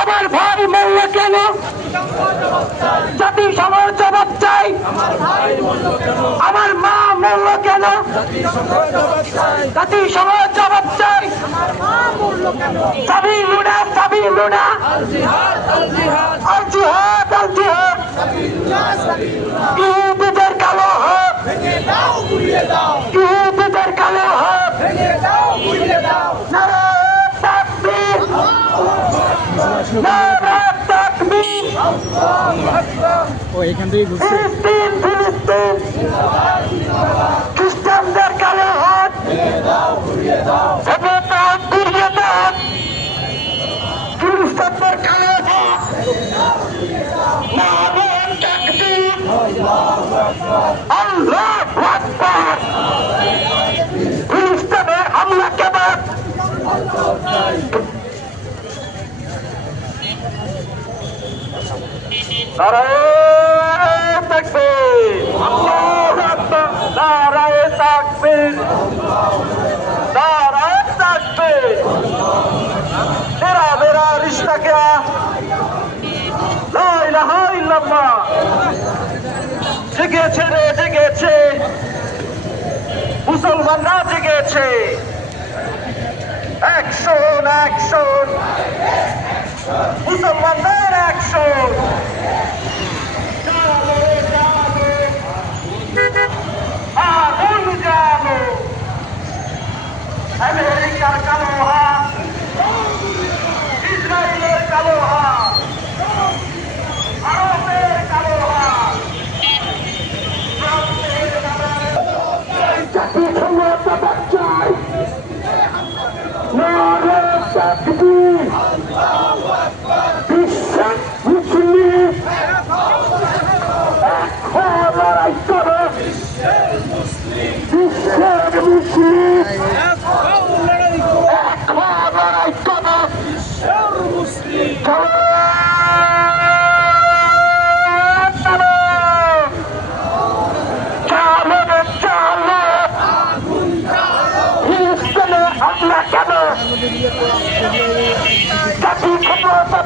আমার ভাই মরল কেন? জাতি সবার জবাব চাই। আমার মা মরল কেন? জাতি সবার জবাব চাই। সাবি লুনা আল জিহাদ আল জিহাদ। ইহুদিদের কালো হাত, ইহুদিদের কালো হাত। নারায়ে তাকবীর, নারায়ে তাকবীর। ফিলিস্তিন ফিলিস্তিন, খ্রিস্টানদের কালো হাত ঘুরিয়ে দাও, ঘুরিয়ে দাও। খ্রিস্টানদের কালো হাত। নারায়ে তাকবীর, আল্লাহু আকবার। ফিলিস্তিনের হামলা কেমন? নারায়ে তাকবীর, আল্লাহু আকবার। নারায়ে তাকবীর, नाराए तकबीर। तेरा मेरा रिश्ता क्या? ला इलाहा इल्लल्लाह। জেগেছে রে জেগেছে, মুসলমানরা জেগেছে। অ্যাকশন অ্যাকশন, মুসলমানদের অ্যাকশন। আগুন জ্বালো, আমেরিকার কালো হাত, ইসরায়েলের কালো হাত, ভারতের কালো হাত। জাতিসংঘের জবাব চাই। নারায়ে তাকবীর, বিশ্বের মুসলিম এক হয়ে লড়াই করো। বিশ্বের মুসলিম এক হয়ে লড়াই করো। চলো চলো চলো চলো। ফিলিস্তিনে হামলা কেন? জাতি ক্ষমতা